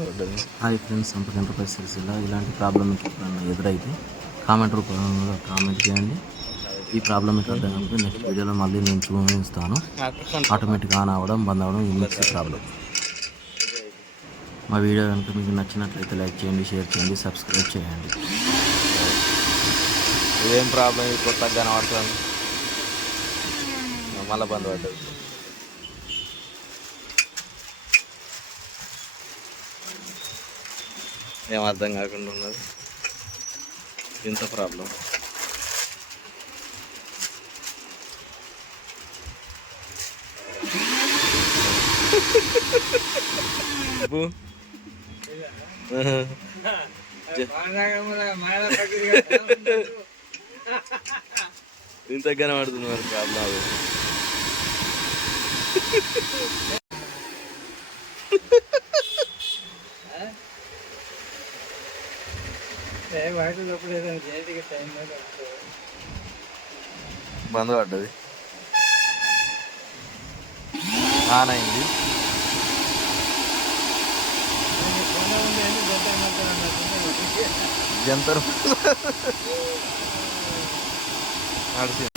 Hi friends, Sampath enterprise Sircilla. ఇలాంటి problem మీకు ఎప్పుడన్నా ఎదురైతే కామెంట్ రూపంలో కామెంట్ చేయండి. ఈ ప్రాబ్లం మీకు అర్థం కాకపోతే నెక్స్ట్ వీడియోలో మళ్ళీ నేను చూపిస్తాను. ఆటోమేటిక్ ఆన్ అవ్వడం, బంద్ అవ్వడం, ఈ మిక్సీ ప్రాబ్లం. మా వీడియో కనుక మీకు నచ్చినట్లయితే లైక్ చేయండి, షేర్ చేయండి, సబ్స్క్రైబ్ చేయండి. ఇదేం ప్రాబ్లం? ఇది కొత్తగా కనబడుతుంది, మళ్ళీ బంద్ పడ్డది. ఏం అర్థం కాకుండా ఉన్నది, ఇంత ప్రాబ్లం. ఇంత కనబడుతుంది మరి ప్రాబ్లం. బంద్ పడ్డది, ఆన్ అయింది. జంతర్ నడిచింది.